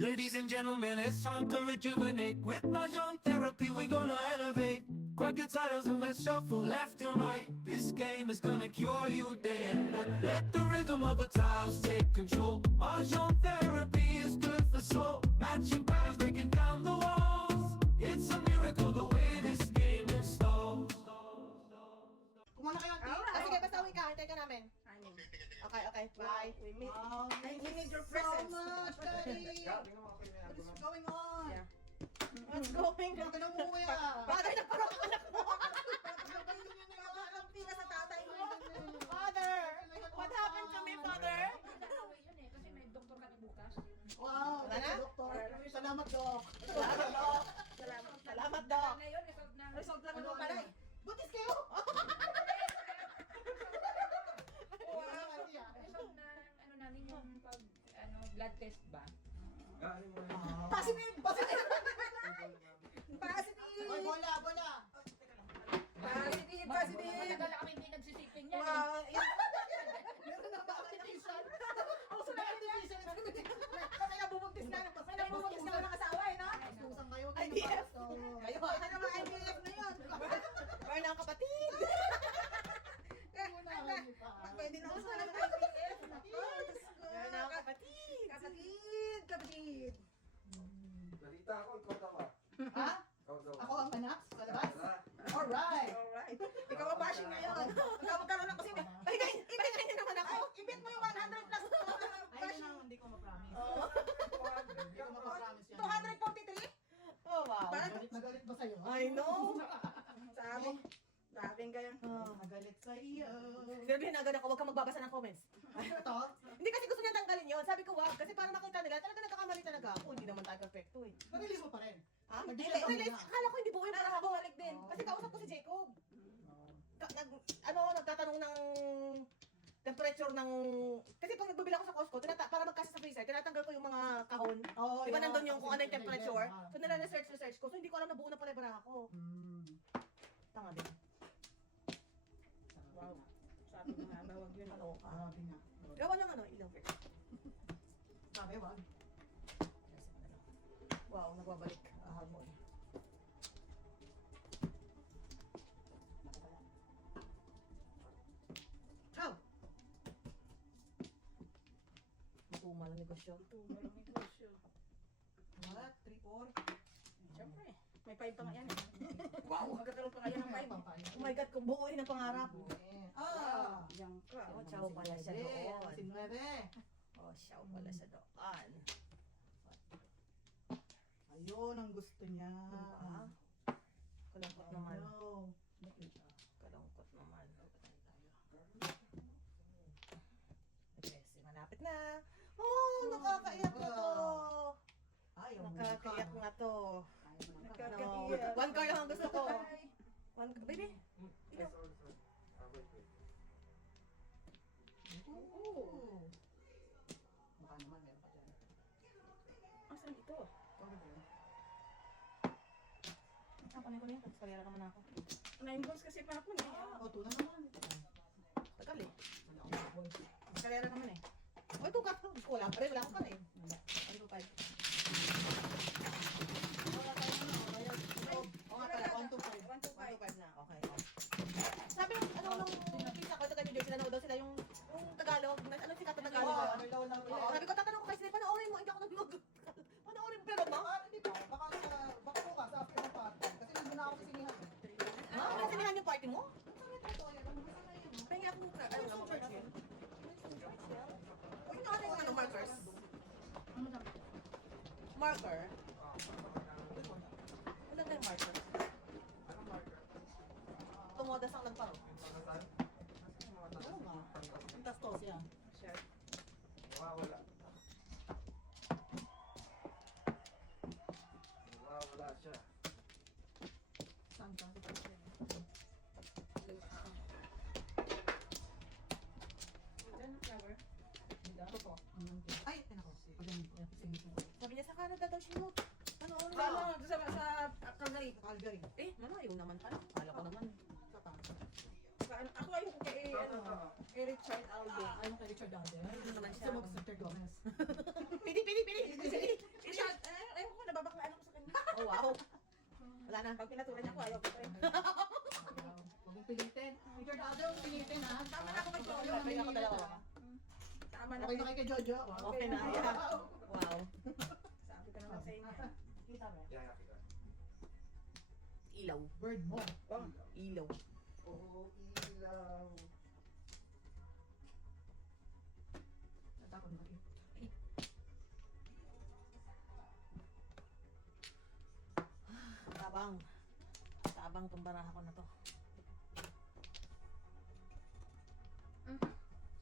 Ladies and gentlemen, it's time to rejuvenate. With Mahjong therapy, we're gonna elevate. Grab your titles and let's shuffle left and right. This game is gonna cure you day and night. Let the rhythm of the tiles take control. Mahjong therapy is good for soul. Matching patterns, breaking down the walls. It's a miracle the way this game installs. Kumuna kayo, Auntie. Ah, sige, basta uwi ka. Hintay ka namin. Okay, okay. Bye. We need your so presence. much, Daddy. What is going on? Yeah. What's going on? Huwag ka na umuwi ah. Father, nagparok ang anak mo. Nakakakampi ka sa tatay mo. Father, what happened to me, Father? Nakakaway yun eh, kasi may doktor kami bukas. Wow, Wala na? doktor. Salamat, Dok. Salamat, Doc. Salamat, Doc. Ngayon, result na. Result lang Ano, ano pala ano? eh. Butis kayo. Result na, ano namin yung pag, blood test ba? Positive! Positive! Positive! Ay, bola, bola. Positive, positive. Matagal na kami hindi nagsisiping yan. Wow, meron na ba activation? Ako sa activation. May nabubuntis na. May nabubuntis na ng asawa eh, no? Susang kayo. IVF. Kayo, ano naman IVF na yun? Meron ang kapatid. Pwede na ako sa ng IVF. Meron ang kapatid. Kapatid, kapatid. Balita ako, ikaw daw ah. Ha? Ikaw daw. Ako ang anak sa labas? Alright. Alright. Ikaw ang bashing ngayon. Ikaw magkaroon ako kasi. Ibigay niyo naman ako. Ibit mo yung 100 plus bashing. Hindi ko ma-promise. Hindi ko mapapromise yan. 243? Oh, wow. Nagalit ba sa'yo? I know. Sabi. Sabing kayo. Nagalit sa iyo. Sinabihin agad ako, huwag kang magbabasa ng comments. Ito? Hindi kasi gusto niya tanggalin yun. Sabi ko, wag. Kasi para makita nila, talaga nagkakamali talaga ako. Hindi naman tayo perfecto eh. Nag-release mo pa rin. Ha? Nag-delete ka muna. Akala ko hindi buo yung para bumalik din. Kasi kausap ko si Jacob. Nagtatanong ng temperature ng... Kasi pag nagbibili ako sa Costco, para magkasa sa freezer, tinatanggal ko yung mga kahon. Oo, Di ba yeah. nandun yung kung ano yung Kasi temperature? ah. So nila-research ko. So hindi ko alam na buo na pala yung baraha ko. Tanga din. Wow. Sabi ko nga, bawag yun. Ano ka? Grabe nga. Gawa ng ano, ilaw. Sabi, wag. Wow, nagbabalik. Ahapon. Ciao! Matuma lang negosyo. Walang negosyo. What? 3-4? Siyempre, may 5 pa nga yan eh. Wow! Magkakaroon pa nga yan ng 5. Oh my God, kung buuin ang pangarap. Ah! Yan ka. Oh, ciao pala siya doon. 19. Oh, ciao pala siya doon. Ayun ang gusto niya. Ah, kalungkot naman. Ano? Kalungkot naman. Okay, malapit na. Oh, nakakaiyak na to. Ayaw mo. Nakakaiyak na to. Ayaw mo na. Nakakaiyak. One car lang ang gusto ko. One, baby. Yes, sorry. Wait, wait. Oo. Baka naman meron pa dyan. Asan ito? Kapanin ko na yan. Kalera naman ako. 9 balls kasi pa ako eh. O, ito na naman. Tagal eh. Wala akong boy. Kalera naman eh. Oh, ito ka. Wala pa rin. Wala akong ka eh. Ano ba? Wala tayo na. Wala tayo. O nga pala, 125. 125 na. Okay. Sabi ng ano nung pizza ko, ito kay New Jersey, nanood daw sila yung Tagalog. Ano sikat na Tagalog? Oo, may daw lang pala. Sabi ko, tatanong ko kay sila, panoorin mo, hindi ako nanood. Panoorin mo, pero no? Hindi pa. Baka bukas after ng party. Kasi hindi na ako sisinihan. Ha? Nasinihan yung party mo? Ano Pengi ako, ano naman, markers. Uy, ano yung ano, markers? Marker? Wala na yung marker. Anong marker? Tumodas ang nagparo. Pangkasan? Oo nga. Ang tastos yan. Wala. Wala siya. Saan ka? Diyan ang flower. Ito po. Ay, tinako. Sabi niya, sa Canada daw shoot. Panoorin mo. Ano? Sa Calgary. Calgary. Eh, malayo naman pala. Kala ko naman. Sapa. Ako ayoko kay, kay Richard Aldo. Ayaw kay Richard Alden. Hindi naman siya. Gusto mo Sir Gomez. Pili! Pili! Pili! Pili! Oh, wow. Wala na. Pag pinatulan niya ko, ayaw ko pa rin. Huwag mong pilitin. Richard Aldo, pilitin ha. Tama na ako kay Jojo. Okay ako dalawa. Tama na Okay na ako. kay kay Jojo. Okay na. Yeah. Wow. Sabi ko naman sa inyo. Kita mo. Yeah, yeah, kita. Ilaw. Bird mo. Oh, Ilaw. Oh, ilaw. Natakot na kayo. Tabang. Tabang tong baraha ko na to.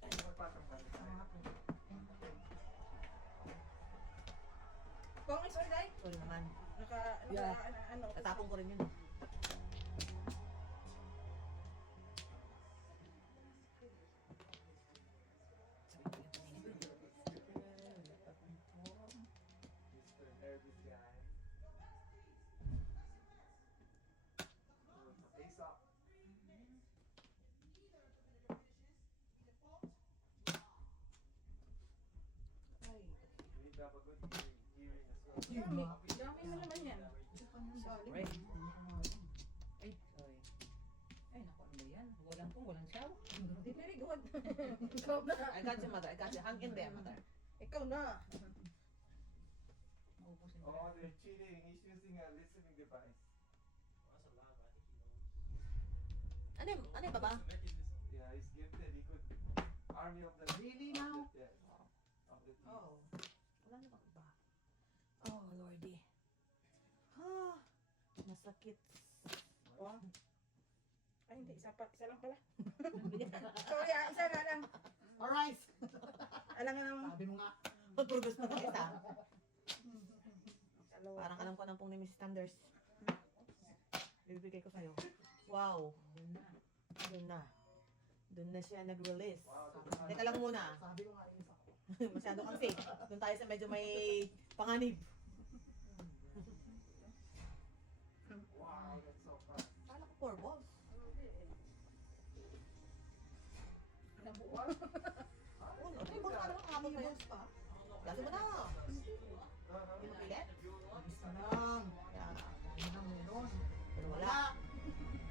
Magpasang balik tayo. Kung sorry, Day. Sorry naman. Naka, ano. Tatapon ko rin yun. Mr. Nervous guy. Face up. We need to have a good hearing as well. Dami. Dami na naman yan. Right. Ay, naku, ano ba yan? Walang shaw. Very good. Ikaw na. I got you, mother. I got you. Hang in there, mother. Ikaw na. Maubusin ko. Oh, they're cheating. He's using a listening device. Ano yung baba? Yeah, he's gifted. He could army of the Really now? Yes. Of the team. Oh. Wala na bang iba? Oh, Lordy. Ah, masakit. Oh. Ay, hindi. Isa lang pala. Sorry, isa nga lang. Alright. Alam nga naman. Sabi mo nga. Magpurgos mo na kita. Dalawa. Parang alam ko ng pong ni Miss Thunders. Bibigay ko sa'yo. Wow. Doon na. Doon na siya nag-release. Teka lang muna. Sabi ko nga yung isa. Masyado kang safe. Doon tayo sa medyo may panganib. Wow, that's so fast. Kala ko 4 balls. Nabuwag. Oh, no. 3 balls ka naman. Kapag na yun. Gaso mo na. Hindi mo pilit? Isa lang. Yeah. Dami na meron. Pero wala.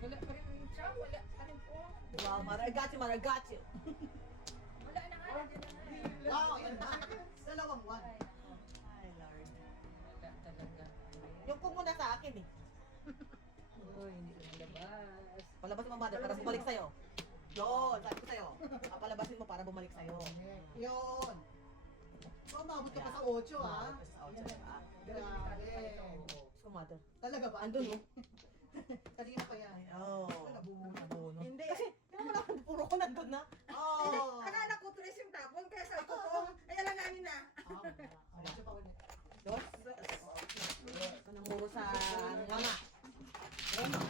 Wala pa rin siya. Wala pa rin po. Wow, Mara, I got you, Mara, I got you. Wala na nga. Wow, yan na. Dalawang one. Ay, Lord. Wala talaga. Yung kung muna sa akin eh. Uy, hindi ko nalabas. Palabasin mo, mother, para bumalik sa'yo. Yun, sabi ko sa'yo. Papalabasin mo para bumalik sa'yo. Yun. So, umabot ka pa sa 8 ha? Sa 8, diba? Grabe. So, mother. Talaga ba? Andun, oh. Kanina pa yan. Oh. Nabuno. Nabuno. Hindi. Kasi, di mo wala, puro ko nandun na. Oh. Akala ko tulis yung tapon, kaya sabi ko kung, ay alanganin na. Medyo pa ulit. Dos. Ito namuro sa nganga. Nganga.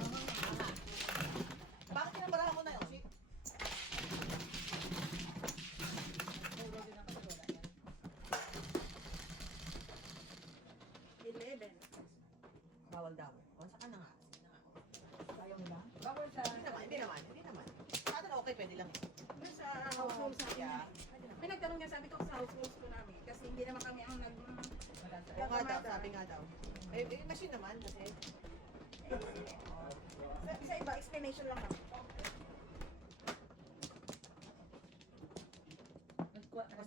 Bakit kinabarahan mo na yun? Si- Muro din ako wala yan. 11. Bawal daw. O, saka na nga. Sige na nga. Ayaw nila. Bawal sa, Hindi naman. Sa atin okay, pwede lang. dun sa house rules namin. Yeah. May nagtanong niya, sabi ko sa house rules ko namin. Kasi hindi naman kami ang nag... Oo nga daw, sabi nga daw. Machine naman kasi. Sa iba, explanation lang kami. Tapos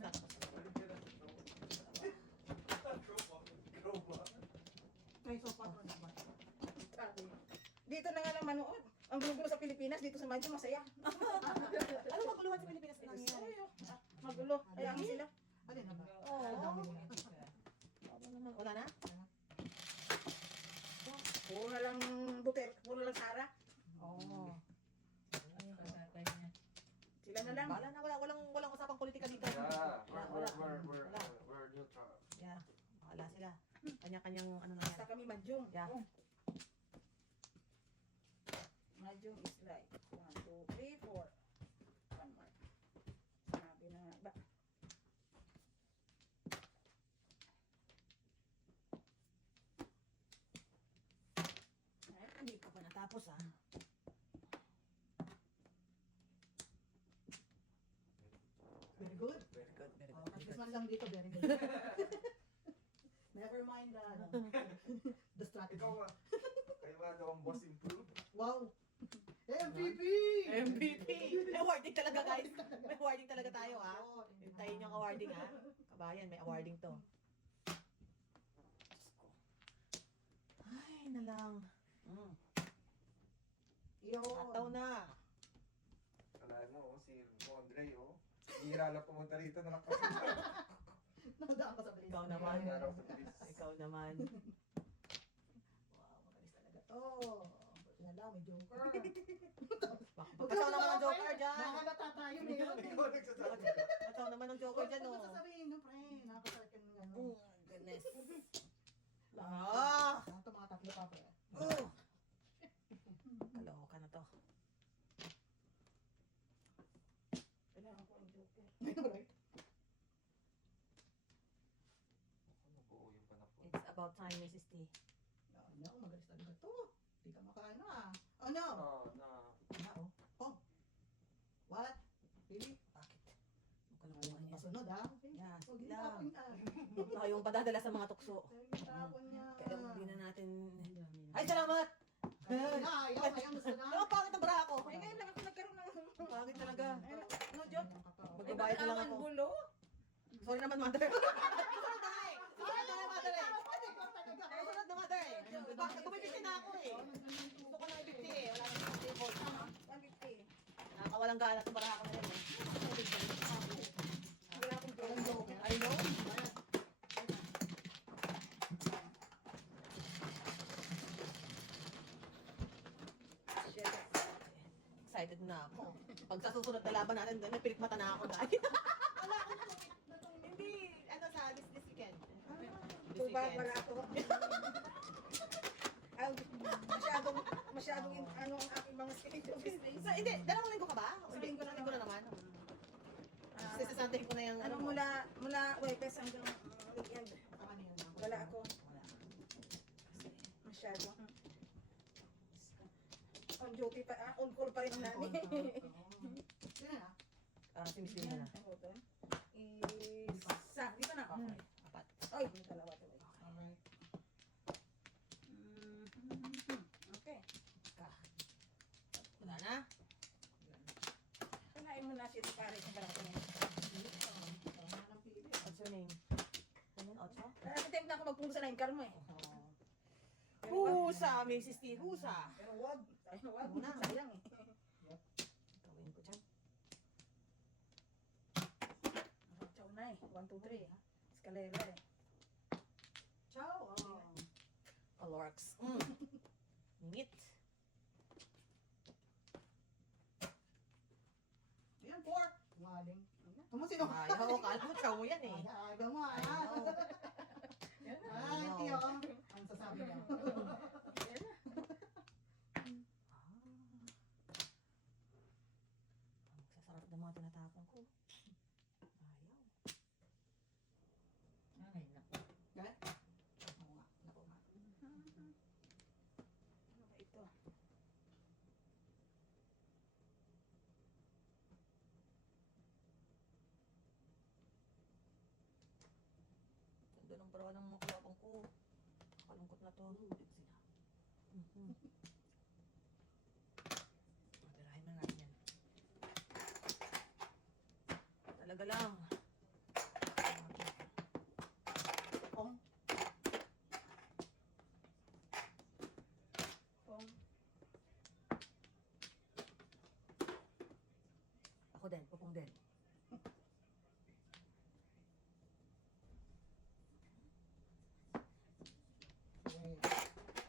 na. May sopa ko naman. Sabi. Dito na nga lang manood. Ang gulo sa Pilipinas, dito sa Mancho, masaya. Ano maguluhan sa Pilipinas na nangyayari? Magulo. Kaya ang sila. Alin naman? Oo. Ang dami nila. Ano naman, wala na? Puro na lang Duterte, puro lang Sara. Oo. Sila na lang. Bala na, walang usapang politika dito. Yeah, Wala. we're neutral. Yeah. Wala sila. Kanya-kanyang ano na yan. Basta kami Manjong. Yeah. Manjong is like 1, 2, 3, 4. One more. Sabi na nga ba? Ay, hindi pa pa natapos ah. Very good. Very good, very Oh, good. at least man lang dito, very good. Never mind the The strategy. Ikaw nga. Kayo nga daw ang boss improve. Wow. MVP! MVP! May awarding talaga guys. May awarding talaga tayo ha. Hintayin yung awarding ha. Kabayan, may awarding to. Diyos ko. Ay, na lang. Yun. Ataw na. Alam mo, si Andre, oh. Hira lang pumunta rito na nakasunod. Nakadaan ka sa bilis. Ikaw naman. Araw sa bilis. Ikaw naman. Wow, magalis talaga to. Buti na lang, may joker. Pagkasaw naman ng joker dyan. Nakalata tayo ngayon. Ikaw nagsasabi. Pagkasaw naman ng joker dyan Ano oh. sasabihin nyo, pre? Nakakasarap ng ano. Oh, goodness. Ah! Ito mga tatlo pa, pre. Oh! Kaloka na to. Kailangan ko ang joker. Right? Ano po yung panapon? It's about time, Mrs. T. Ano, magalis talaga to. Hindi ka makaano ah. Ano? Na. Oh, What? Really? bakit? Ano Makalakuhan niya. masunod ah? Yeah, Huwag sige itapon lang. niya. Huwag tayong padadala sa mga tukso. Huwag itapon niya. Kaya hindi na natin... Ay, salamat! Kanina, ayaw, gusto na. Oh, pangit ang bra ako. Ay, ngayon lang ako nagkaroon ng... Pangit talaga. No joke. Magbabayad na lang ako. bulo. Sorry naman, mother. Susunod na eh. Susunod na, mother eh. Susunod na, mother eh. Bakit bumibigti na ako eh. Gusto ko na ibigti eh. Wala nang table. 150. Nakakawalang gana itong bara ako na rin eh. Wala akong joker. I know. Excited na ako. Pag sa susunod na laban natin, napilit mata na ako dahil. Wala akong sumit na tong... Hindi, ano sa this weekend. This Tuba weekend. para ako. Masyadong ano ang aking mga schedule business. So, hindi, dalawang linggo ka ba? O Isang linggo na linggo na naman. Ah, Sasasantin ko na yung ano mo. mula Webes hanggang weekend. Tama na yun. Wala ako. Wala. Masyado. On duty pa, on call pa rin ang nani. Sino na? Si Miss Lina na. Ano ba? Isa. Dito na. Okay, apat. Ay, may dalawa to. Alright. Okay. Wala na. Kunain mo na si Ricari sa barato niya. Tama ng pili. What's your name? Ano yun, Ocho? Attempt na ako magpunta sa 9 car mo eh. Husa, Mrs. T. Husa. Pero wag. Wag. Muna. Sayang eh. Gawin ko dyan. Chow na eh. 1, 2, 3. Escalera eh. Ciao. Alorx. Ningit. Ayan, 4. Waling. Tumo sino? Ayaw, kala mo chow mo yan eh. Aga mo ah. Ay, tiyo. Ang sasabi niya. Ang sasarap ng mga tinatapon ko. Ayaw. Ay, naku. Gaya? Oo nga. Naku nga. Ano ba ito? Ganda ng paraan ng mga kalabang ko. Kalungkot na to. Matirahin na natin yan. Talaga lang. Pong. Pong. Ako din, pupong din.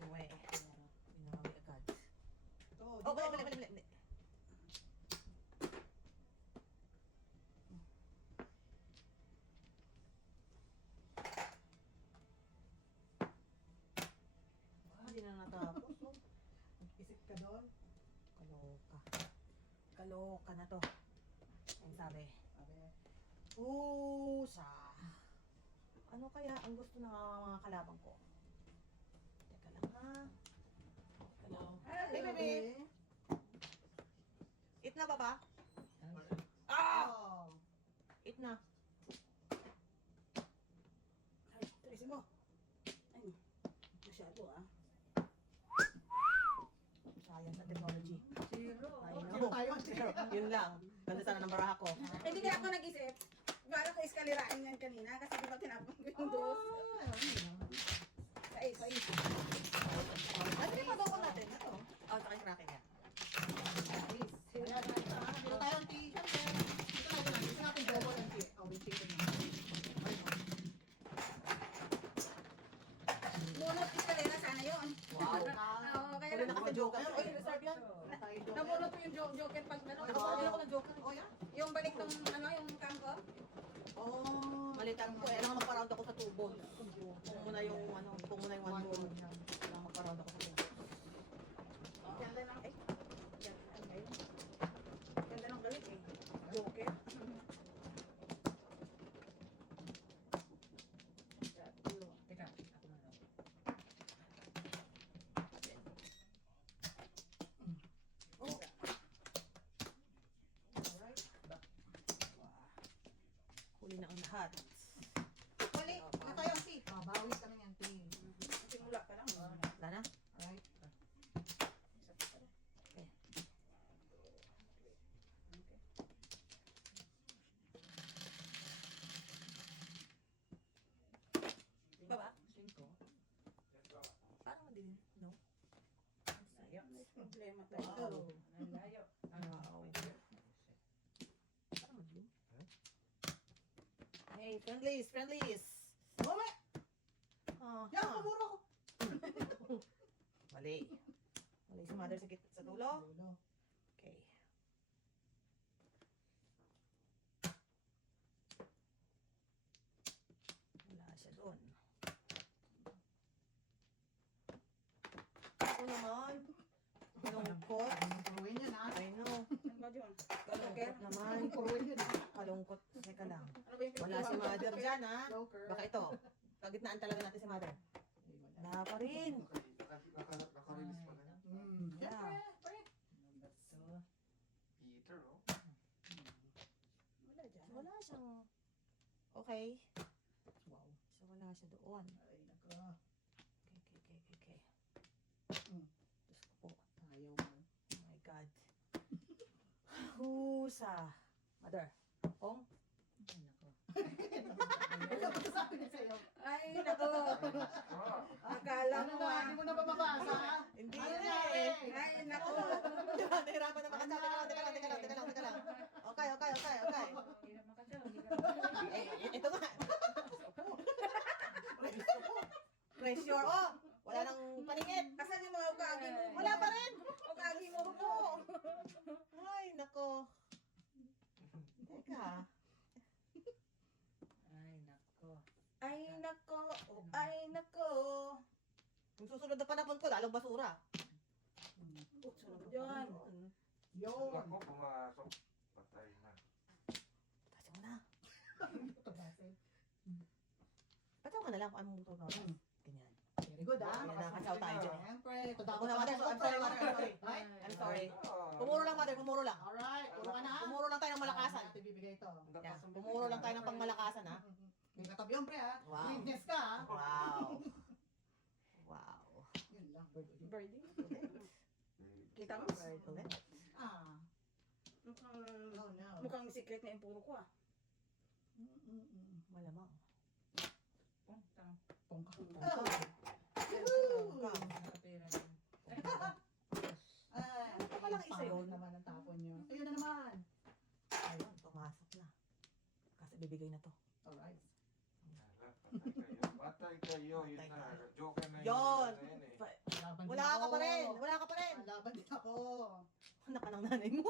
Uwe. Binawi agad. Ito, Oh, bali. Hindi na natapos. Oh. Isip ka doon. Kaloka. Kaloka na to. Ang sabi. Sabi, Pusa. Ano kaya ang gusto ng mga kalabang ko? Teka lang ha. Teka lang. Hey, baby. Eat na ba ba? Oh. Eat na. Ay, trace mo. Ay, masyado ah. Yun lang. Ganda sana ng baraha ko. Hindi kaya ako nag-isip. Para ko iskalirain yan kanina kasi di ba tinapon ko yung dos. Sa isa. Ano yung pabawal natin? Ito. Oh, saka yung racket niya. Ayan, dito tayo ang tea. Siyempre, dito natin double ang tea. Oh, wait, chicken na. Bunot iskalira sana yun. Wow. Oo, kaya Wala na kasi joker. Oy, reserve yan. nabunot ko yung joker pag ano. Nakapagin ako ng joker. Oh, yan. Yung balik ng ano, yung campo. Oh, malitan ko. Kailangan magpa-round ako sa tubo. Kung muna yung ano, kung muna yung one ball. Kailangan magpa-round ako sa tubo. Ganda ng, ay. Ganda ng galit eh. Joker. Teka, ako na lang. Huli na ang lahat. Huli, dito tayo ang tea. Oh, bawi kami ng tea. Simula pa lang. Wala na? Alright. Baba? Cinco. Parang madilim. No? Layo. Problema tayo. Wow. Ang layo. Wow. Parang madilim. Hey, friendlies, friendlies. Mami! Ah, Yan, ah. kumuro ko. Mali. Mali si mother sa dulo. Dulo. Okay. Wala siya doon. Ako naman. Kalungkot. Puruin yan, ha? I know. Ano ba yun? Joker? Kalungkot naman. Puruin yan, ha? Kalungkot. Teka lang. Ano ba yung Wala si mother dyan, ha? Joker. Baka ito. Kagitnaan talaga natin si mother. Wala pa rin. Naka-release pa na yan. Yeah. Number two. Peter, oh. Wala dyan. So, wala siyang... Okay. Wow. So, wala siya doon. Ay, nako. Okay. Mm. Diyos ko po. Ayaw mo. Oh my God. Husa. Mother. Ong. Ay, nako. Ano ba sabi niya sa'yo? Ay, nako. Ah, Akala Ano mo na, ah. hindi mo na bababasa, ha? Hindi Ano na na, eh. Ay, nako. Nahirapan na makatsa. Teka lang. Okay. Hirap makatsaw, hirap. Ito nga. Pressure. Oh! Wala nang paningit. Asan yung mga ukagi mo? Wala pa rin. Ukagi mo po. Ay, nako. Teka. Ay, nako. Ay, nako. Oh, ay, nako. Yung susunod na panahon ko, lalong basura. Yan. Yun. Ako, pumasok. Patay na. Kasi mo na. Tabasin. Patsaw ka na lang kung anong motor na. Ganyan. Very good, ha? Yan, nakakasaw tayo dyan. Siyempre, Ako na, mother. I'm sorry, mother. Right? I'm sorry. Ah, Pumuro lang, mother. Pumuro lang. Alright, puro ka na, ha? Pumuro lang tayo ng malakasan. Natin bibigay ito. Yan. Pumuro lang tayo ng pangmalakasan, ha? May katabi yung pre, ha? Wow. Witness ka, ha? Wow. Wow. Yun lang, birdie. Birdie. Kita mo? Ulit. Ah, Mukhang, no, no. mukhang secret na yung puro ko ah. Malamang. Puntang. Pongka. Oh. Nakapira din. Ay, Ano pa palang isa yun? naman ang tapon nyo. Ayun na naman. Ayun, pumasok na. Kasi bibigay na to. Alright. Patay kayo. Yun Patay na. ka. Joker na Yun! Ano yun eh. Laban Wala din ka ako. pa rin! Wala ka pa rin! Laban din ako. Anak ka ng nanay mo.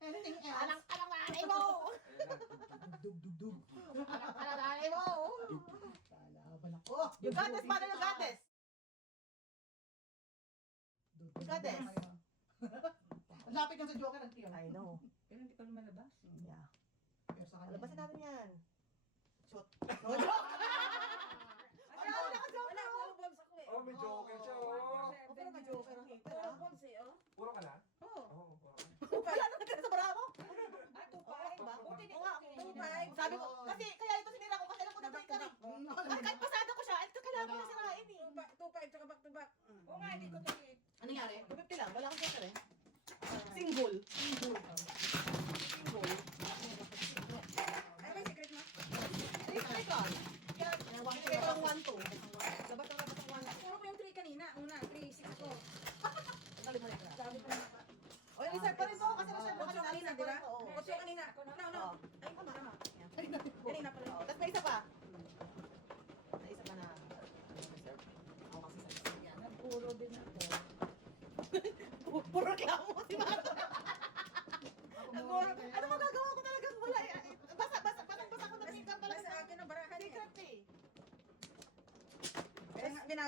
Anything else? Anak ka ng nanay mo! Dug, dug, dug. Anak ka ng nanay mo! Laban ako. You got this, mother, you got this! Dug, You got this. Ang lapit lang sa Joker ang tiyo. I know. Pero hindi ka lumalabas. Yeah. Pero sa kanya. Alabasin natin yan. Shoot. No joke! Wala, wala, puro balls ako eh. Oh, may Joker siya, oh. O, pero may joker ang hater, Puro ah. balls eh, oh. Puro ka na? Oo. Oo. puro. Wala na natira sa baraha mo. Ah, tupay. Ba? Buti Oo nga. Tupay. Sabi ko, kasi kaya ito sinira ko kasi alam ko na ito ikari. Kahit pasado ko siya, ito kailangan ko na sirain eh. Tupay, tsaka back to back. Oo nga, hindi ko to eh. Ano nangyari? 250 lang, wala akong joker eh. Singgo.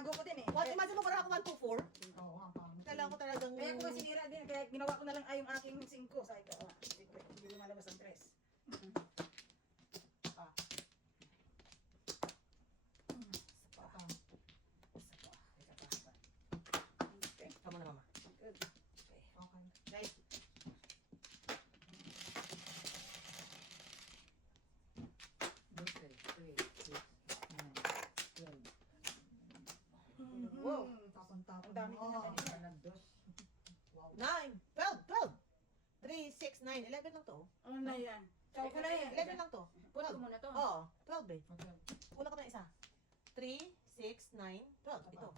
tinago ko din eh. What, imagine mo parang ako 1, 2, 4. Oo, ang pangit. Kailangan ko talagang... Kaya ko nga sinira din, kaya ginawa ko na lang yung aking 5. Sabi ko, secret, hindi lumalabas ang 3. Okay. Tama na, mama. Good. Okay. Guys, wow. Tapon-tapon Ang dami mo. ko na kanina. 9, 12, 12. 3, 6, 9, 11 lang to. Ano na yan? Sabi ko na yan. 11 lang to. Putol mo na to. Oo, 12 eh. Okay. Kulang ka pa ng isa. 3, 6, 9, 12. Ito.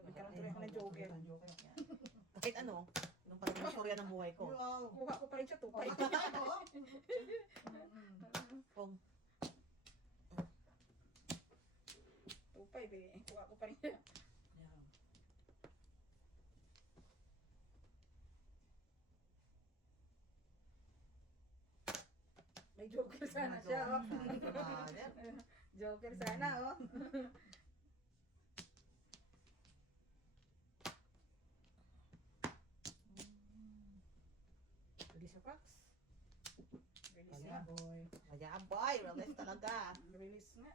Magkaroon tuloy ako ng joker. Ang joker. Kahit ano, nung parang istorya ng buhay ko. Wow. Kuha ko pa rin siya, 2, 5. Kung 2, 5 eh. Kuha ko pa rin siya. May joker sana siya, oh. Joker sana, oh. release your cracks. Release nga. boy. Ayan, boy. Release talaga. Release nga.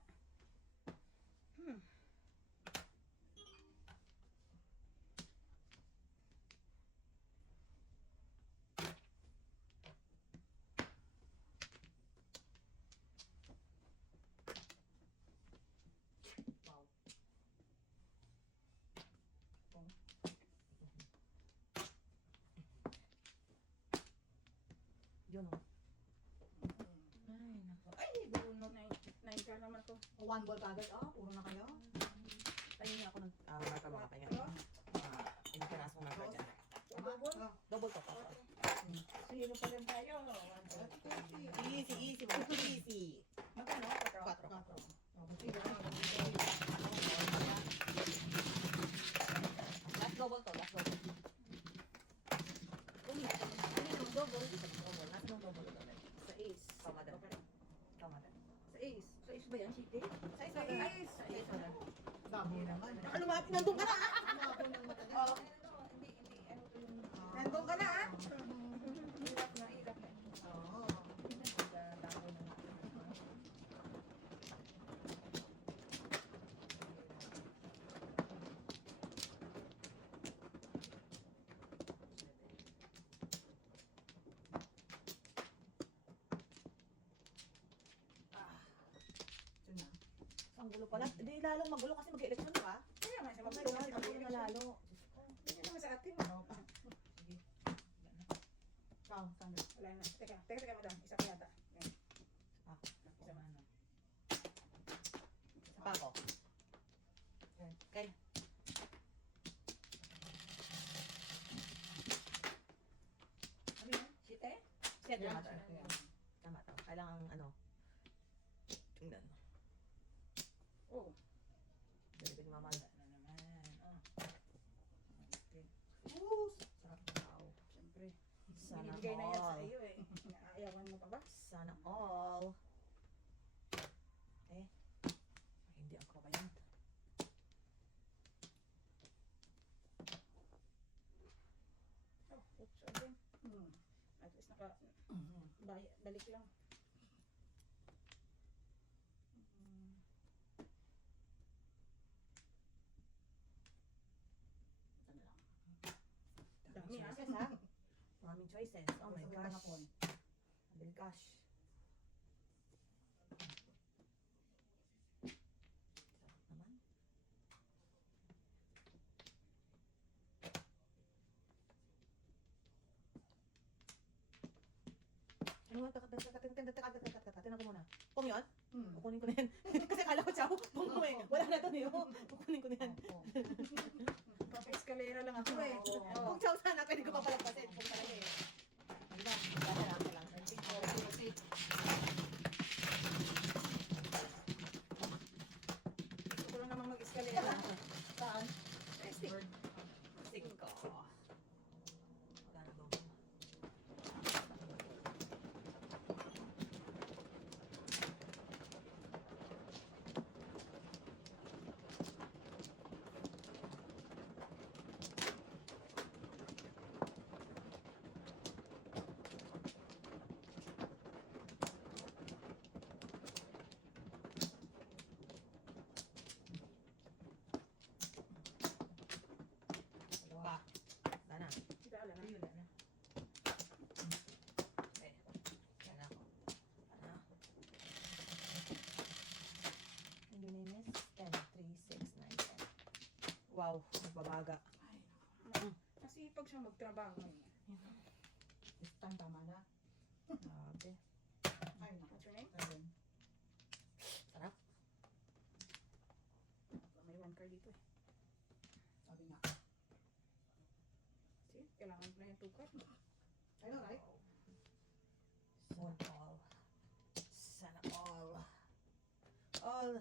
Yun oh. Ay, bunot na ka naman to. 1 ball kagad. Puro na kayo. Ayun nga ako ng marker mga kanya. Hindi ka nasa marker dyan. Double. Double top. Sino pa rin tayo? Easy, easy. Easy. Magkano? 4. Last double to. Last double. Double. Last ng double. Sa ace. Tama din. Tama din. Sa ace. Sa ace ba yan, Chiki? Sa isa Sa din. ace. Sa ace. Dabo naman. Ano ba? Nandun ka na! Oo. Hindi. Ano to yung... Nandun ka na, ah. Hirap na. Oo. Ito na. Ang gulo pala. Hindi lalong magulo kasi mag-election ka. Kaya nga siya Ang magpapalala. gulo, ang gulo na lalo. Hindi naman sa atin. Ano pa? Sige. Ikaw, Sandra. Wala na. Teka, madam. Isa pa yata. Yan. Ah. Isa pa. Pa ako. Okay. Ano yun? Site? Set your Yan, mother. ito yan. Tama to. Kailangan ano. Tingnan. Oh. Dali ni mama. Wala na naman. Oh. Okay. Sarap daw. Siyempre. Sana Binibigay na yan sa all. iyo eh. Naayawan mo pa ba? Sana all. Eh. Ay, hindi ako ba yan? Oh, oops, okay. At least balik lang. Dami ah. Choices ha? Maraming choices. Oh my Sabi ko gosh. hapon. Oh gosh. Sarap naman. Ano nga? Tingnan ko muna. Kung yun? Kukunin ko na yan. Kasi akala ko siya. Kung ko eh. Wala na to niyo. Kukunin ko na yan. Papa-escalera lang ako eh. Oh. Kung siya sana, pwede ko papalagpasin. Kung talaga eh. Diba? Wala lang. Gusto ko lang namang mag-escalera. Saan? Eh, stick. Stick ko. Wala na doon. Wow, nagbabaga. Masipag siya magtrabaho. This time tama na. Grabe. Ay, naku. What's your name? Ayun. Sarap. May 1 card dito eh. Sabi nga. See? Kailangan ko na yung 2 card. I know, right? Sana all. Sana all. All.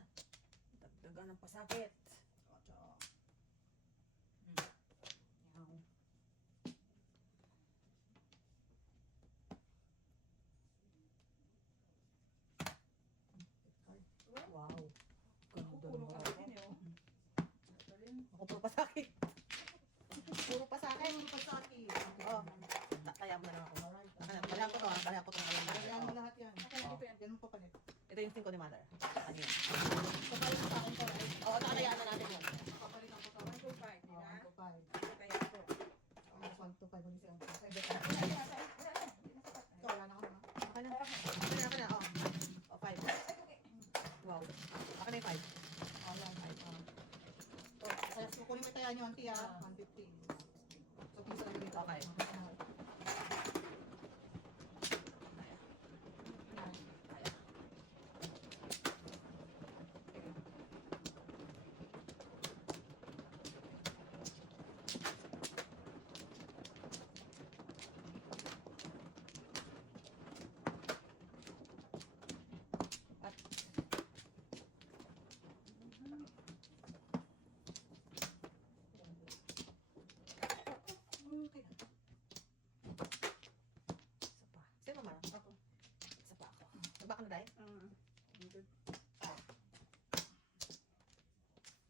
Dagdagan ng pasakit. Ocho. Yaw. Wow. Ganda Puro ng ka mga. din eh. Ito rin. Ako puro pasakit. Puro pasakit. Ay, pasaki. Oh. Kaya mo na lang ako. Alright. Balihan ko to ha. Balihan ko to ng Kailangan mo alam. lahat yan. Okay, dito yan. Ganun pa pala. Ito yung 5 ni mother. Ano yun? Kapalit sa akin to, right? Oo, nakayaan na natin yun. Kapalit ang puto. 1, 2, 5. Di Oh, ba? 1 to 5. Ito tayo ito. Oh, 1 to 5. Ulit siya. Ito, wala na ako na. Okay na. Okay na. Oh. Oh, 5. Wow. Okay na yung 5. Oh, yan. Oh, kaya kukunin mo tayo nyo, auntie, ah. 150. So, pisa lang dito. Okay. Isa pa. Sino naman? Ako. Isa pa ako. Nagba ka na dahil? Good.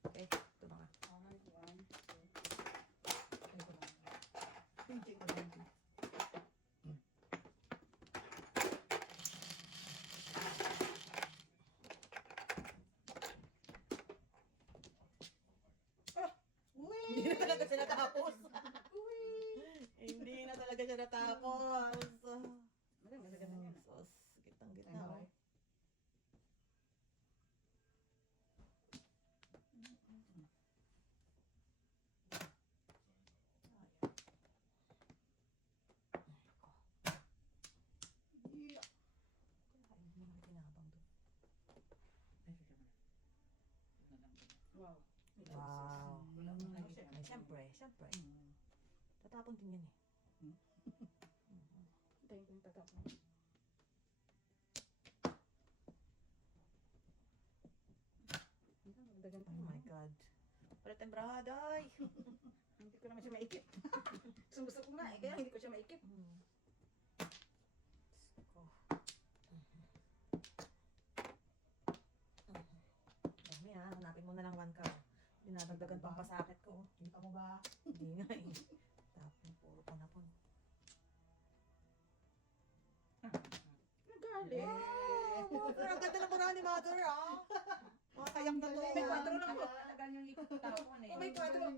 Okay. Ito na nga. Alright, 1, 2. Pinching ko lang. Hindi na talaga siya natapos. Hindi na talaga siya natapos. Maganda na yan. Sos, gitang-gitna. Ayun, Oh. right? Yeah. Ay, hindi mo na kinabang doon. Wow. Wow. Ay, Ay, siyempre, siyempre. Tatapon din yan eh. Hintayin ko yung tatapon. Magdagan pa Oh my God. Palit ang brahaday. Hindi ko naman siya maikip. Gusto ko nga eh, kaya hindi ko siya maikip. Ko. Dami ah, hanapin mo na lang 1 ka. Dinadagdagan pang pasakit ko. Kita mo ba? Hindi nga eh. Tapon, puro panapon. Nagalit. Wow! Pero ang ganda ng paraan ni Mother ah. Makakayak na to. May 4 lang ako. Tagal yung tapon eh.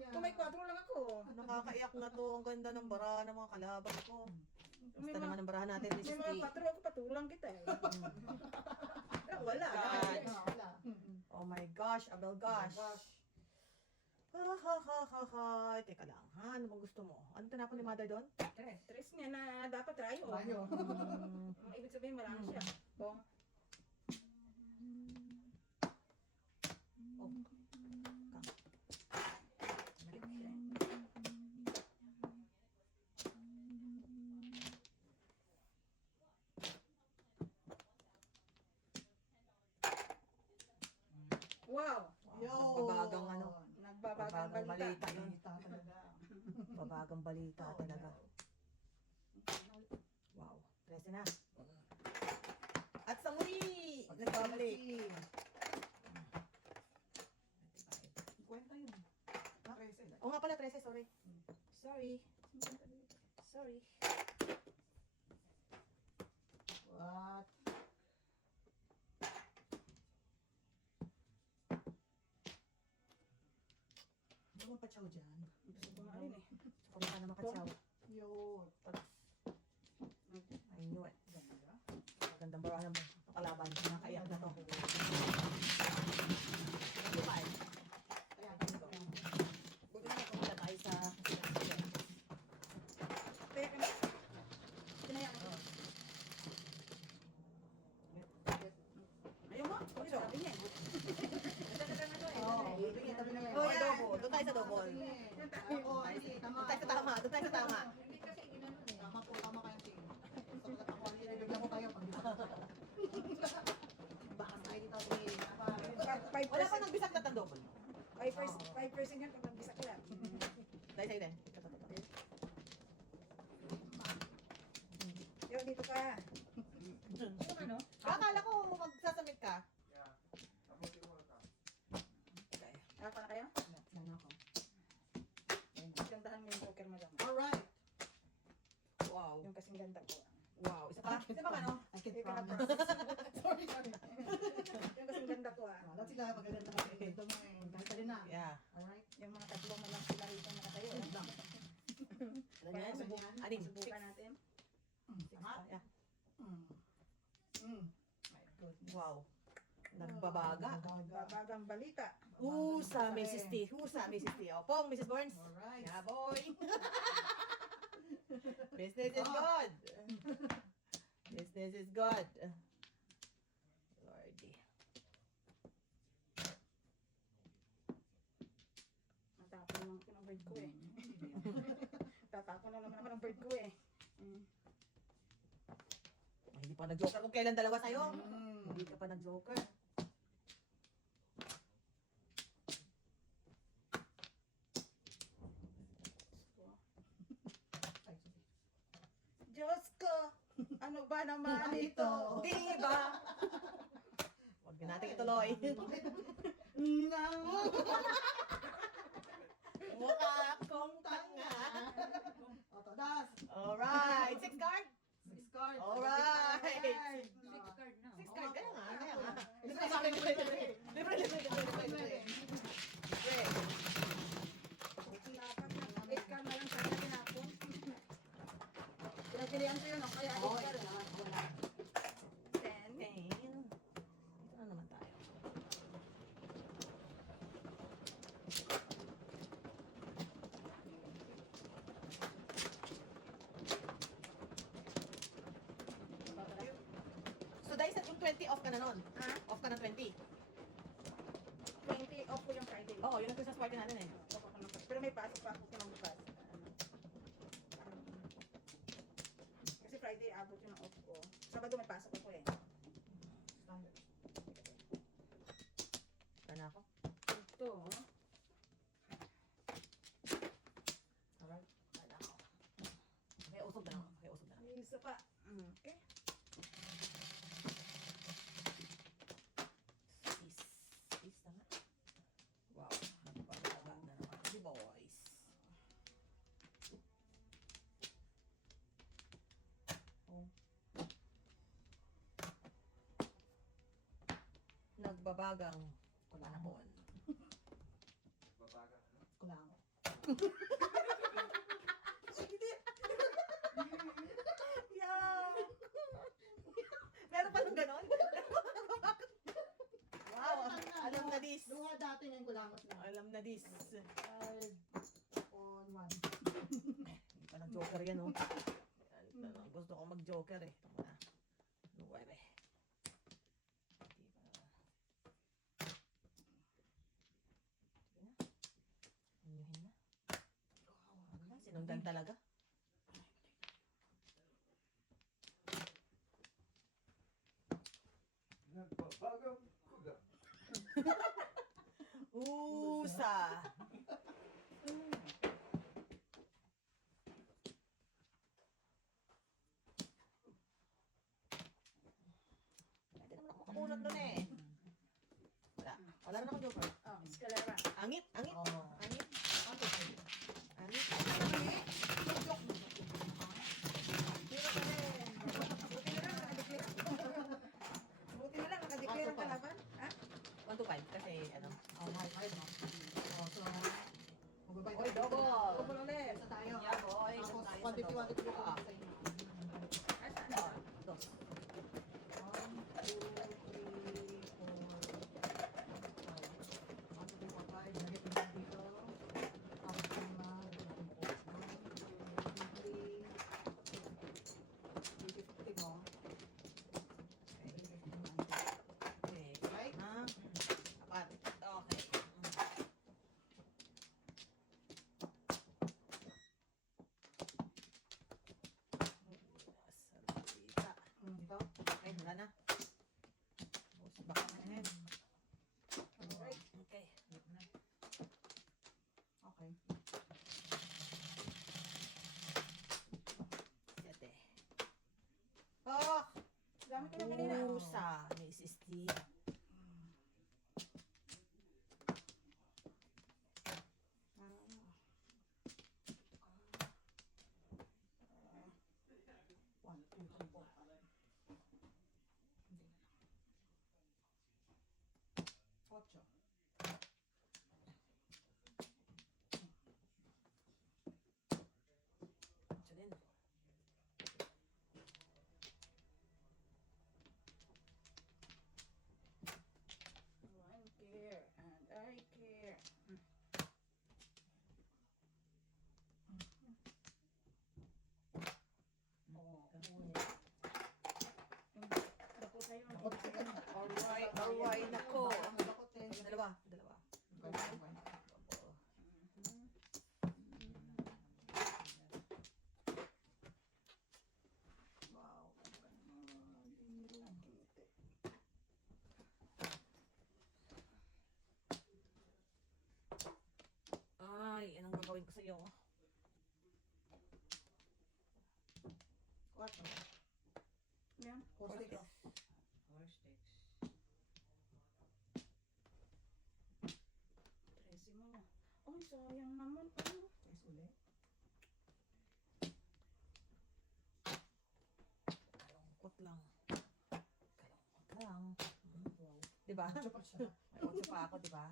Kung may 4 lang ako. Nakakaiyak na to. Ang ganda ng bara ng mga kalaban ko. May Basta naman ang barahan natin, May Mrs. mga P. 4 ako, patulang kita eh. Pero wala. God. Wala. Oh my gosh, Abel gosh. Ha ha ha ha ha. Teka lang, ha? Ano bang gusto mo? Ano tinapon ni Mother doon? Tres niya na dapat rayo. Bayo. Ang ibig sabihin marami siya. Bong. Oh. Wow. Yo. Babagang ano. Nagbabagang Babagang balita. balita yun. Balita talaga. Babagang balita talaga. Wow. 13 na. At sa muli, nagbabalik. Kwenta yun. Trese. Oo nga pala, 13, sorry. Sorry. Sorry. What? Ano bang patsaw dyan? Gusto ko nga rin eh. Kung ka na makatsaw. Yun. I knew it. Ganda. Magandang barahan mo. Ang kalaban. Nakaiyak na to. Kaya, ganito. sa double. Ako, hindi, tama. Doon tayo sa tama. Doon tayo sa tama. Hindi kasi ginanon eh. Tama po, tama kayo, Ting. So, ako, bigla ko kayo. Baka nakikita ko eh. Wala pa nang bisak na tan double. 5% yan pag nagbisak lang. Dahil sa'yo din. Yo, dito ka. Yung ano? Akala ko magsasamit ka. Yeah. Abutin mo ka. Ako na kayo? Sana ako. Gandahan mo yung poker, madam. Alright. Wow. Yung kasing ganda ko. Wow. Isa pa? Isa pa ano? I can Hindi ka na promise. Sorry. Yung kasing ganda ko ah. Wala sila magaganda kasi. Ito mo eh. Kahit alin na. Yeah. Alright. Yung mga tatlo mo lang sila rito nakatayo. Wait lang. Ano yan? Subukan. Anin? Subukan natin. Tama? Yeah. My goodness. Wow. Nagbabaga. Babagang balita. Husa, Mrs. T. Husa, Mrs. T. O, Pong, Mrs. Burns. Alright. Yeah, boy. Business is good. Business is good. Lordy. Natapon naman ko ng bird ko eh. Tatapon na naman ako ng bird ko eh. Hindi pa nag-joker kung kailan dalawa sa'yo. Hindi ka pa nag-joker. Diyos ko! Ano ba naman ito? Diba? Huwag na natin ituloy. Nang! Mukha akong tanga. O, tadas. Alright. 6 card? 6 cards. Alright. Six card na. 6 card. Kaya nga. Kaya nga. Libre sa akin, libre. Libre. Dapat na. 8 card na lang sa akin tinapon. Pinagpilihan ko yun o kaya 8 card. 10. Okay. Dito na naman tayo. So dahil sa yung 20 off ka na nun. Ha? Off ka na 20. 20 off ko yung Friday. Oo, yun ang Christmas party natin eh. Off ako ng Pero may pasok pa ako kinabukas. Kasi Friday abot yung off ko. Sabado may pasok ako eh. Sana ako. Ito. Alright. Sana ako. Kaya usog na ako. Kaya usog na ako. Isa pa. Okay. Peace na nga. Wow. Nagpapaga na naman si boys. Oh. Nagbabagang panahon. Babaga. Kulang. Yeah. Meron pa nung ganon? Wow. Alam na this. Luha dati ngayon kulangot na. Alam na this. 5 on 1. Hindi pa nag-joker yan, oh. Yan, gusto ko mag-joker, eh. Ito muna. 9. Di ba? Anyuhin na. Ano, sinundan talaga. Nagbabagang kuga. Usa. Pwede naman ako makakunot doon eh. Wala. Wala na akong joker. Oh, escalera. Angit, angit. Oh. Angit. Angit. Buti na lang nakadeclare ang kalaban. Ha? 1 to 5 kasi ano. Oh, my God, no? Oh, so, magbabay Oy, tayo. double. Double ulit. Isa tayo. Yeah, boy. Tapos, Tayo sa 150, double. 150 ko Ah. sa inyo. Asan? Dos. 1, 2, 3, 4, 5. 1, 2, 3, 4, 5. Lagay ko lang dito. Tapos, 5. 350 mo. Okay. Right? Ah. Apat. Okay. Ocho. Ocho din. I care and I care. Ako tayo. Alright, alright. Nako. Bakot eh. Dalawa, dalawa. Wow. Ay, anong gagawin ko sa'yo? Quatro. Yan. Four six. Tresi mo. Ay, sayang naman. Ano? Tres ulit. Kalungkot lang. Kalungkot lang. Wow. Diba? Ocho pa siya. May 8 pa ako, diba?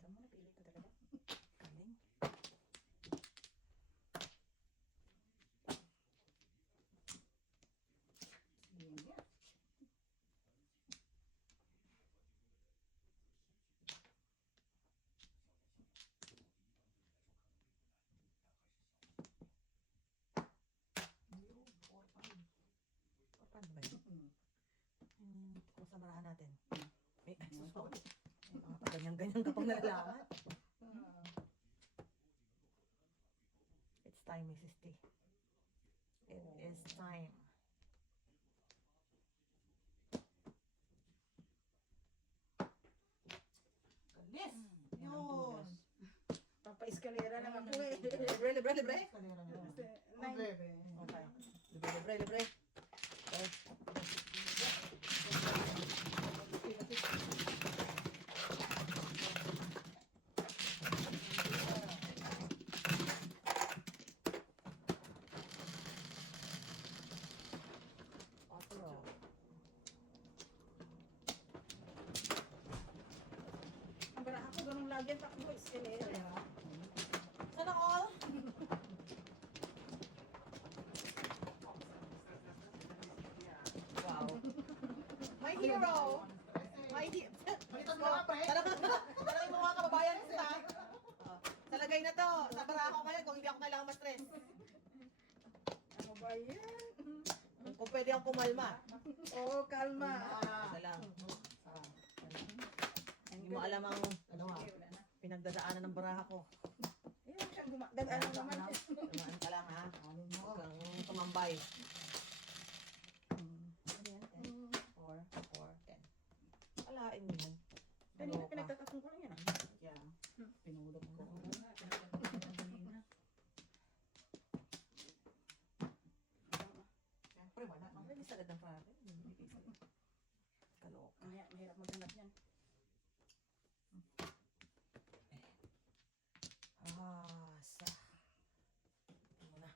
Tama na, pili ko talaga. Galing. Sige. Four, five. Paano ba yun? Kumusta barahan natin? May susunod. Ganyan-ganyan ka pang nalalaman. It's time, Mrs. T. It is time. Galis. Yun. Papa-eskalera lang ako eh. Libre, libre, libre. Eskalera na. Nine. Nueve. Okay. Libre, libre, libre. Okay. Quatro. Ang baraha ko, ganun lagi ang takbo, eskalera. Sana all? Wow. My hero! My hero! Balitan mo na, pre. Talagang yung mga kababayan sila. Talagay na to. Sa baraha ko ngayon kung hindi ako kailangan ma-stress. Ano ba yan? Kung pwede akong pumalma. Oh, kalma. Isa lang. Ah, Hindi mo alam ang dalawa. Okay, wala na. pinagdadaanan ng baraha ko. Ayun siya, dag-ano naman. Tumaan ka lang ha. Ano mo? Huwag kang tumambay. Hmm. Ano yan? 10? 4, 4, 10. Alain mo yan. Kanina, Ano ka? pinagtatatong ko lang yan. Yeah. Pinulot ko. Siyempre, wala. Ang bilis agad ng pare. Kaloka. Mahirap maghanap yan. Sa. Ito muna.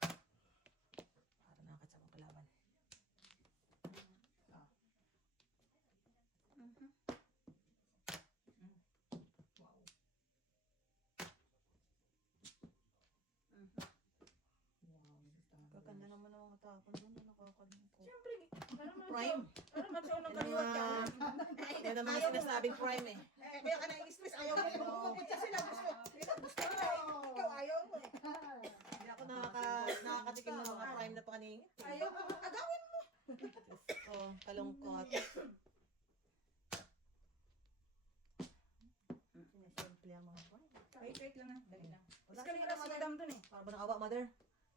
Para nakakatsa mong kalaban. Wow. Wow. Kakanda naman ang mga tapon doon. Nakakalungkot. Siyempre, Prime. ano man siya unang kaliwat ka? Yan naman ang sinasabing prime eh. Kaya ka na-stress. Ayaw mo yung Pupunta sila, gusto. Gusto ko na. Ikaw, ayaw mo eh. Hindi ako nakakatikim ng mga prime na paningit. Ayaw mo. Agawin mo. Diyos ko, kalungkot. Sinisimple ang mga prime. Wait lang ah. Dali lang. Wala Eskalera si madam dun eh. Para ba nakawa, mother?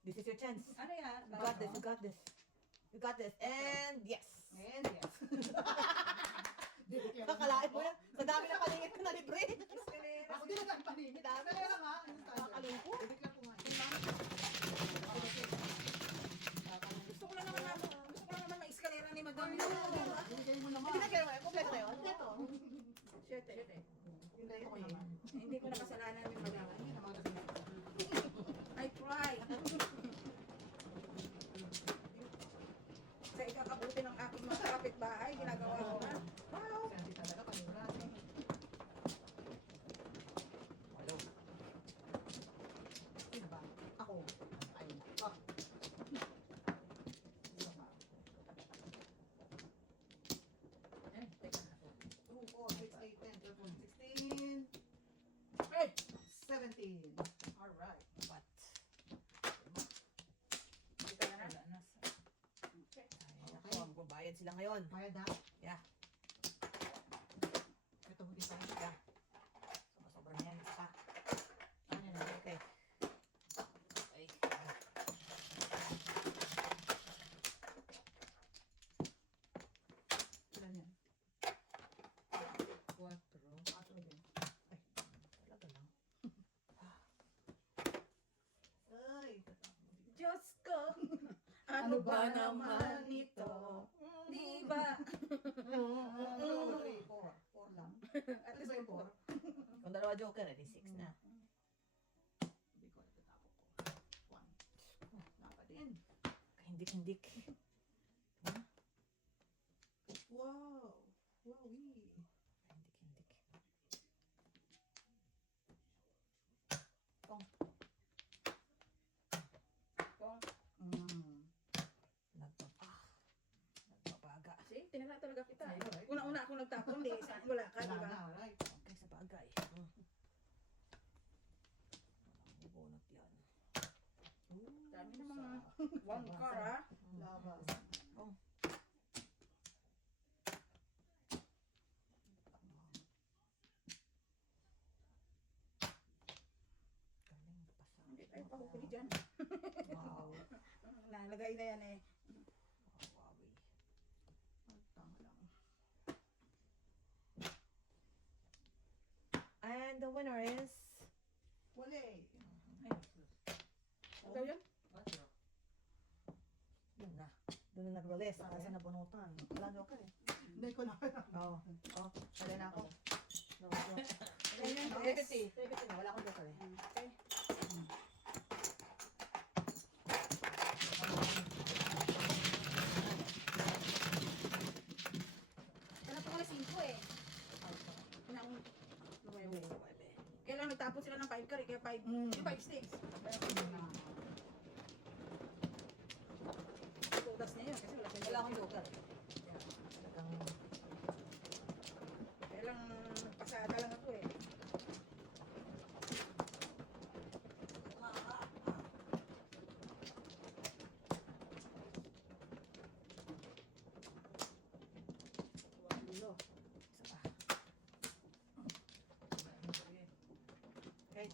This is your chance. Ano yan? You got this, you got this. You got this. And yes! And yes. Didikit. Kakalain mo yan. Sa dami ng paningit ko na libre. Eskalera. Ako din ang paningit. Dami na nga. Nakakalungkot. Didikit ko nga. Binigay mo naman. Pinagay mo, kompleto na yun. Ito. Siyete. Hintayin ko naman. Hindi ko nakasalanan yung madama. Hindi naman kasi. I try. Sa ikakabuti ng aking mga kapitbahay, ginagawa ko na. Wow! Kasi talaga kanina. Sino ba? Ako. Ay. Ah. Isa pa. Eh, teka na. 2, 4, 6, 8, 10, 12, 16, Hey! 17. Alright. What? Ito na na. Ay, ako, magbabayad sila ngayon. Bayad na? Yeah. Ito, hindi pa. Yeah. Sobra na yan. Isa pa. Ano na? Okay. Ay. Ilan yan? 4. 4 din. Talaga lang. Ay. Diyos ko! Ano ba naman ito? Di ba? 4 lang. At least may 4. Kung dalawa joker, edi 6 na. Hindi ko natatapos ko. 1. Napa din. Hindik-hindik. Wow. Wowie. Hindik-hindik. Mm. Nagpapaga. See, tinala talaga kita. Alright. Una-una ako nagtapon, di isa. Wala ka, di Wala ba? na, alright. Okay, sa bagay. Walang bunot yan. Dami na mga 1 car, ha? Labas. Galing pasang. Hindi tayo pahukuli dyan. Wow. Nalagay na yan eh. Wawi. Tama lang. And the winner is... Wale. Ikaw yun? Yun na. Doon na nag-release. Kasi nabunutan. Wala joker eh. Hindi ko na. Oo. Oh, wala na ako. No, no. Ganyan, Yes. 350. 350 na. Wala akong joker eh. Okay. Kailan po ko na 5 eh. Kailangan kailan nagtapon sila ng 5 car eh, kaya 5, Mm. 5 sticks. Tutas niya yun kasi wala siyang Wala akong joker eh. Talagang... Kailang pasada lang ako eh. Walo. Isa pa. Okay.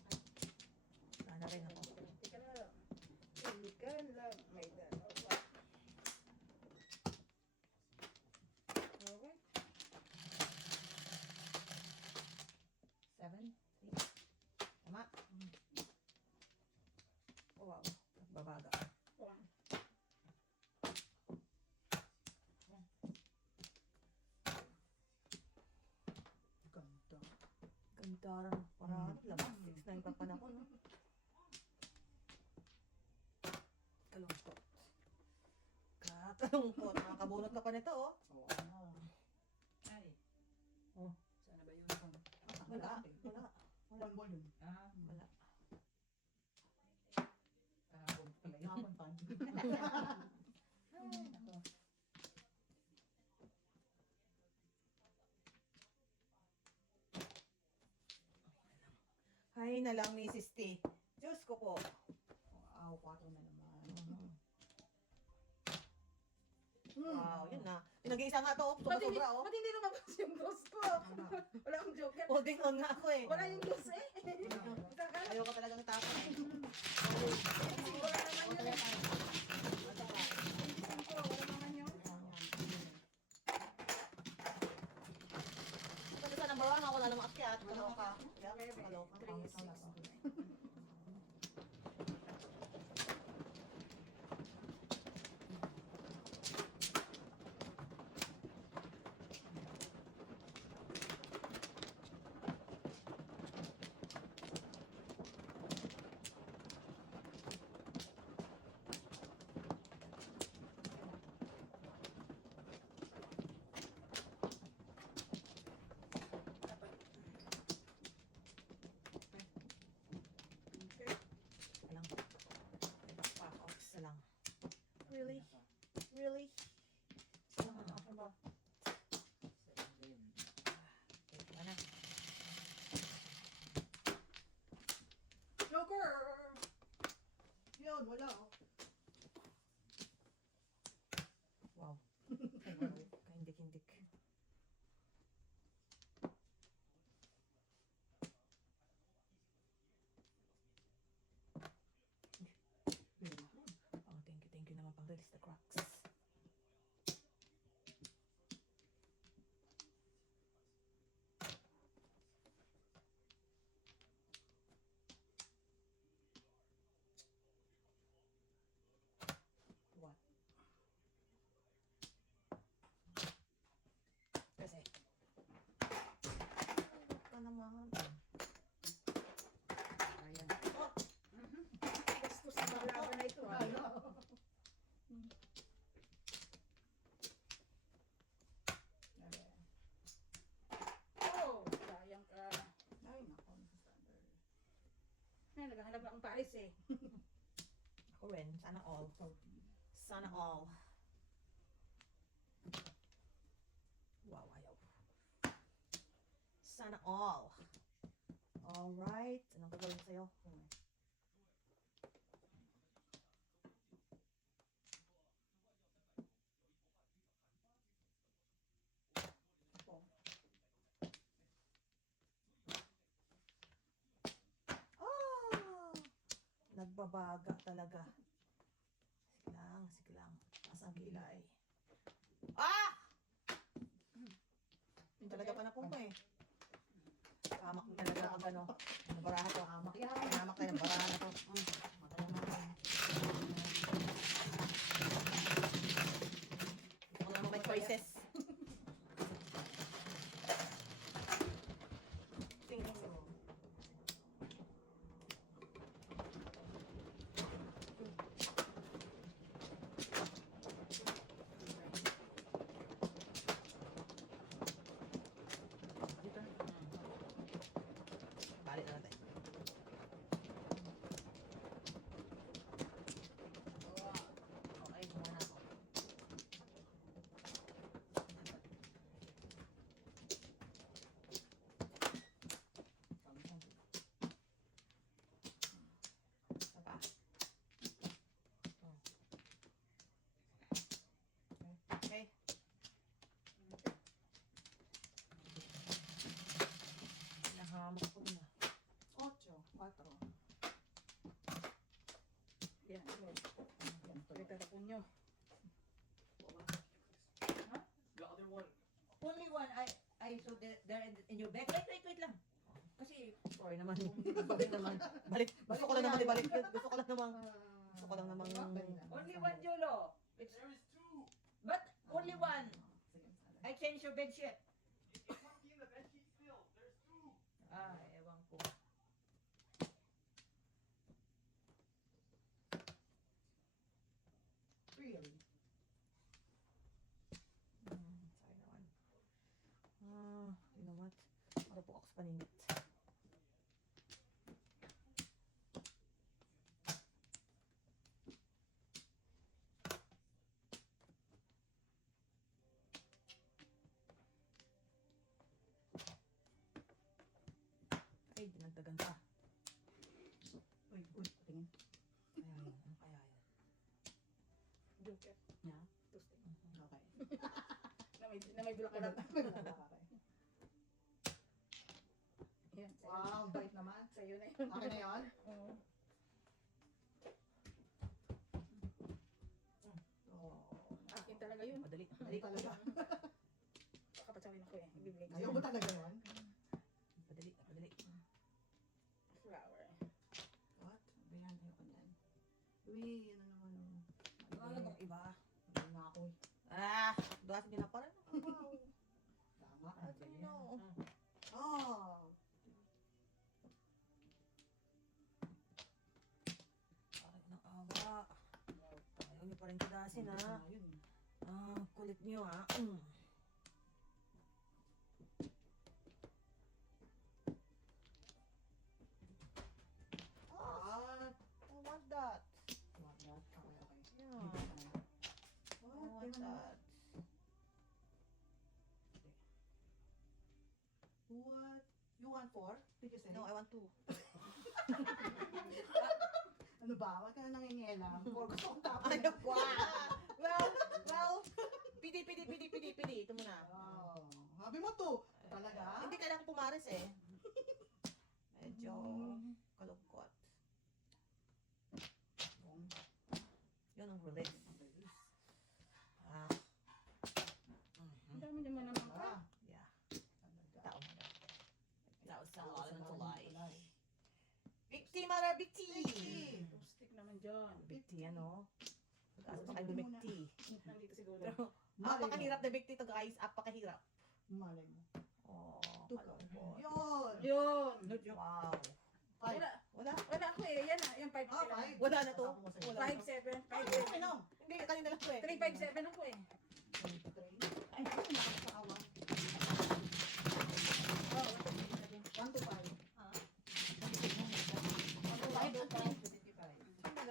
Wala na rin ako. Teka lang. Pilikan lang. May dalawa. Okay. 7, 8. Tama. Oh, wow. Babaga. One. Ganda. Gandaran. Para ano, labas. 6-9 pa panahon. No? Kalungkot. Kakalungkot. Makakabunot ka pa nito, oh. Oo. Ay. Oh. Sana ba yun? Wala. Wala. One ball yun. Ah. Wala. Hapon pa. Hay na lang, Mrs. T. Diyos ko po. Wow, 4 na naman. Wow, yun na. Pinag-iisa nga to. Ba't hindi, Sobra, oh. ba't hindi lumabas yung boss ko? Wala akong joker. Holding on nga ako eh. Wala yung boss eh. Isa ka. Ayoko talagang tapon eh. Wala naman yun eh. Wala naman yun. Kasi sa number 1, ako na naman akyat. Ano ka? Yeah, hello ka. Three, Pangit na six. ako. Really? Ano ba? Okay, ano? Joker! Yun, wala oh. Wow. Kaindik-indik. Oh, thank you naman pang release the cracks. What? Kasi. Ito naman. Ayan. Bastos na laban na ito. Oh, sayang ka. Ay, nako. Standard. Ay, naghahanap akong Paris eh. Ako rin. Sana all. Sana all. Wow, ayaw. Sana all. Alright. Anong gagawin ko sa'yo? Ah! Nagbabaga talaga. Sige lang, sige lang. Asang kilay. Ah! Yung talaga pa na pumpa eh. Kamak mo talaga ako ano. Nabaraha to. Kamak yan. Kamak tayo ng baraha na to. Gusto ko naman may choices. Tingnan mo. Balik na natin. Okay, kumuha na ako. Isa pa. Okay. Nahamak ko na. 8, 4. Yan, yan. Yan, tuloy tatapon nyo. The other one. Only one, I saw there in your bag. Wait lang. Kasi, Sorry naman. Balik naman. Balik. Gusto ko lang naman ibalik yun. Gusto ko lang naman. Gusto ko lang naman. only one, Jolo. It's, There is two. but only one. I changed your bed sheet. It's monkey in the bed sheet still. There's two. Ah, ewan ko. Really? Sorry naman. You know what? Ano po ako sa paninit? Ay, dinagdagan pa. Uy, tingin. Kaya yun. Ano kaya yun? Joker. Yeah. Tuesday. Okay. Na may bulaklak. Okay. Yan, sa'yo. Wow, bait naman. Sa'yo na yun. Akin na yun? Oo. Oh. Akin talaga yun. Madali. Ay, talaga. Kapatsakin ako eh. Ibibigay ko Ayaw mo talaga yun? Madali. Madali. flower. What? Ayan, ayoko niyan. Uy, ano naman oh. Wala kang iba. Ayun na ako eh. Ah! Duwas nila pa rin. Tama. I don't know. Oh. Parang ng awa. Ayaw niyo pa rin kudasin ha. Yun. Ah, kulit niyo ha. Ah. I want that. What? Okay, okay. Yeah. What? What? You want 4? Did you say? No, I want 2. Ano ba? Huwag ka na nangingialam. 4 gusto kong tapon. Ano ba? Well, pidi. Ito muna. Oh, sabi mo 2. Talaga? Hindi kailangan pumares eh. Medyo kalungkot. Yun ang huli. Ah, Ang dami naman naman ka. yeah. Talaga. Tao. That was a lot of mental lies. Big T, mother, big T! Stick naman dyan. Big T, ano? Taas pa kayo big T. Nandito siguro. Pero, Malay mo. apakahirap na big T to guys. Apakahirap. Malay mo. Oh, 2 ka. kalungkot. Yun! Yun. Wow. 5. Wala. Wala ako eh. Yan na. Yung 5 Ah, 5. Wala na to. Wala. 5-7. Ano? Hindi, kanina lang ko eh. 3-5-7 ako eh. 3. Ay, ano nakakasawa? 1 to 5. Ah. 5 to 5.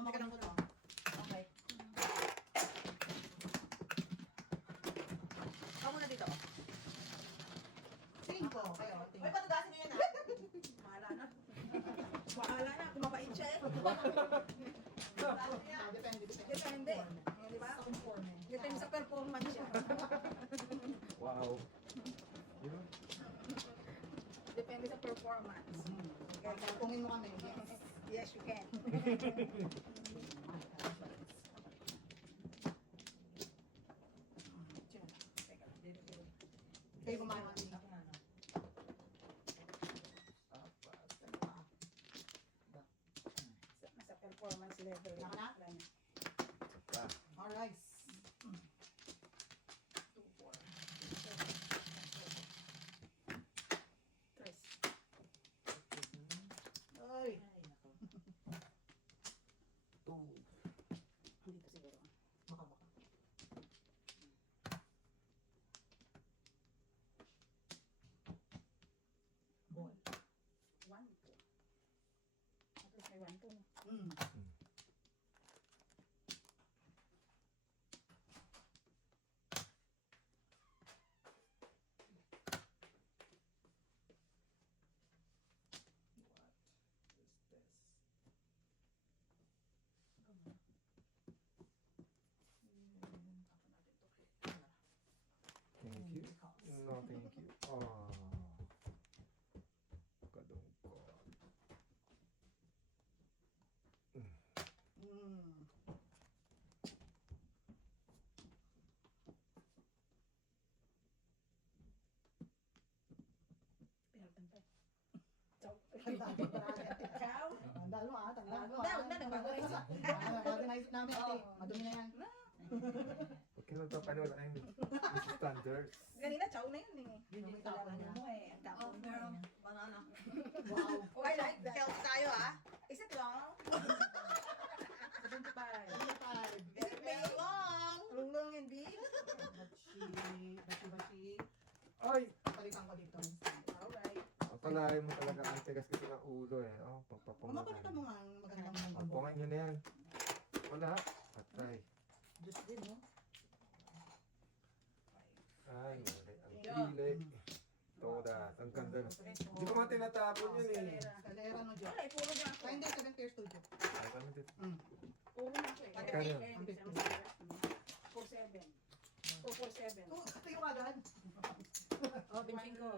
Teka lang muna. Okay. Kamu na dito. 5. Kayo, Uy, patugasin nyo yan ah. Bahala na. Bahala na. Kung mabait siya eh. Depende. Depende. Di ba? Depende sa performance siya. Wow. Yun. Depende sa performance. Kungin mo kami. Yes, you can. Kayo kumain. Sa performance level. Wala ka na? Wala na. Ah, Alright. 3. Ay. Dito siguro. Maka. 1, 2. At least may 1, 2. No? Mm. thank you. No, thank you. Oh. Kalungkot. Mm. Pero tantay. Ciao. Tandaan mo, parang. Ciao. Tandaan mo ah, tandaan mo Huwag na, nagbabalis. Organize namin ate. Madumi na yan. Huwag ka nagpapaniwala kay Mrs. Thunders. Ganina, ciao na yun eh. Yun yung tapon niya. Mo eh. Ang tapon mo eh. Banana. Wow. Oh, I like that. Health tayo ah. Is it long? 75. 5. Very, very long. Long and big? Bashi. Ay! Palitan ko dito. Alright. Akalain mo talaga ang tigas kasi ng ulo eh. Oh, Kumapalitan mo nga ang magandang mga bamboo. Pangpungan nyo na yan. Wala. Patay. Diyos din no. Ay, mali. Ang pili. Toda. Ang ganda na. Hindi ko mga tinatapon yun eh. Kalera no Diyo. Wala, puro na ako. Ay hindi, 7 Pier Studio. Ay, kami dito. Puro na ako eh. Magkano yun? 4-7. 2-4-7. Ito yung agad. Oh, bimain ko.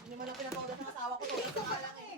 Hindi mo lang pinatoda sa asawa ko. Tulad ka lang eh.